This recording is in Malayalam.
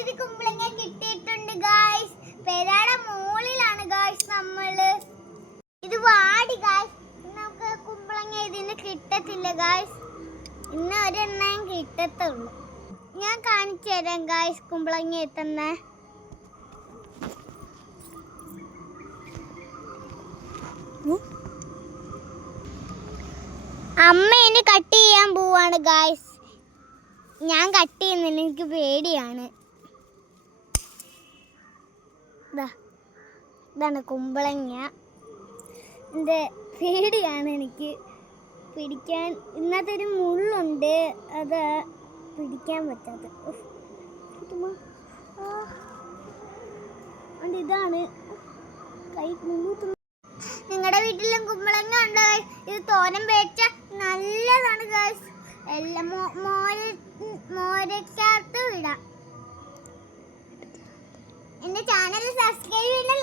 ഒത്തിരി കുമ്പളങ്ങ കിട്ടിയിട്ടുണ്ട് ഗായ്സ്. പെരാടെ മോളിലാണ് ഗായ്സ് നമ്മള്. ഇത് വാടി ഗായ്സ്. നമുക്ക് കുമ്പളങ്ങ ഇതിന് കിട്ടത്തില്ല ഗായ്സ്. ഇന്ന് ഒരെണ്ണം കിട്ടത്തുള്ളൂ. ഞാൻ കാണിച്ചു തരാം ഗായ്സ് കുമ്പളങ്ങ എത്തുന്ന. അമ്മ ഇനി കട്ട് ചെയ്യാൻ പോവാണ് ഗായ്സ്. ഞാൻ കട്ട് ചെയ്യുന്നില്ല, എനിക്ക് പേടിയാണ്. ഇതാണ് കുമ്പളങ്ങ. എൻ്റെ പേടിയാണ് എനിക്ക് പിടിക്കാൻ. ഇന്നത്തെ ഒരു മുള്ളുണ്ട്, അത് പിടിക്കാൻ പറ്റാത്ത. ഇതാണ് കൈ. നിങ്ങളുടെ വീട്ടിലും കുമ്പളങ്ങ ഉണ്ടോ? ഇത് തോരൻ വെച്ച നല്ലതാണ് ഗായ്സ്. എല്ലാം മോരക്കകത്ത് വിടാം. എൻ്റെ ചാനൽ സബ്സ്ക്രൈബ് ചെയ്യണം.